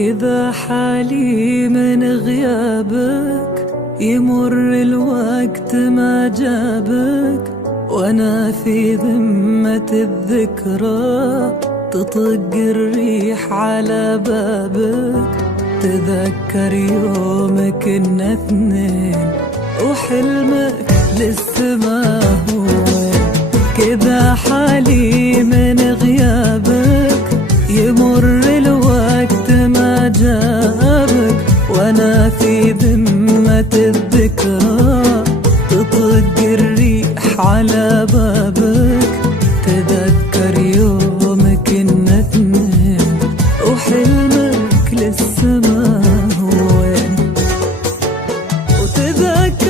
كذا حالي من غيابك، يمر الوقت ما جابك، وانا في ذمة الذكرى تطق الريح على بابك. تذكر يوم كنا اثنين وحلمك لسه ما هو. كذا حالي من غيابك، يمر الوقت ما جابك، وانا في ذمة الذكرى تطق الريح على بابك. تذكر يوم كنا اثنين وحلمك لسه ما هو وين. وتذكر